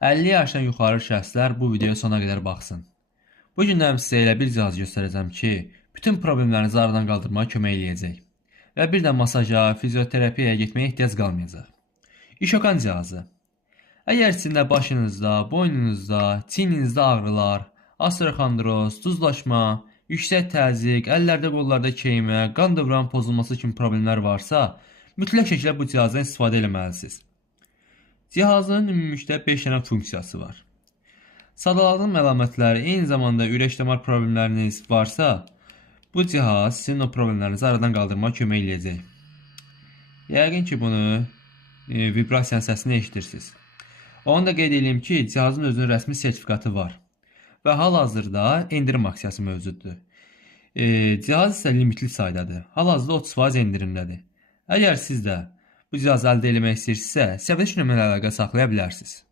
50 yaşdan yuxarı şəxslər bu videoya sona qədər baxsın. Bu gündən sizə elə bir cihaz göstərəcəm ki, bütün problemlərinizi aradan qaldırmağa kömək eləyəcək və bir də masaja, fizioterapiyaya getməyə ehtiyac qalmayacaq. İşokan cihazı. Əgər sizin də başınızda, boynunuzda, çiyninizdə ağrılar, osteoxondroz, duzlaşma, yüksək təzyiq, əllərdə qollarda keymə, qan dövranı pozulması kimi problemlər varsa, mütləq şəkildə bu cihazdan istifadə etməlisiniz. Cihazın ümumilikdə 5 dənə funksiyası var. Sadaladığım əlamətləri, eyni zamanda ürək-damar problemləriniz varsa, bu cihaz sizin o problemlərinizi aradan qaldırmağa kömək eləyəcək. Yəqin ki, bunu vibrasiyanın səsini eşidirsiniz. Onu da qeyd edeyim ki, cihazın özünün rəsmi sertifikatı var və hal-hazırda endirim aksiyası mövcuddur. Cihaz isə limitli saydadır. Hal-hazırda 30% endirimdədir. Əgər siz də bu cihazı əldə etmək istəyirsinizsə, səbəb nömrələ əlaqə saxlaya bilərsiniz.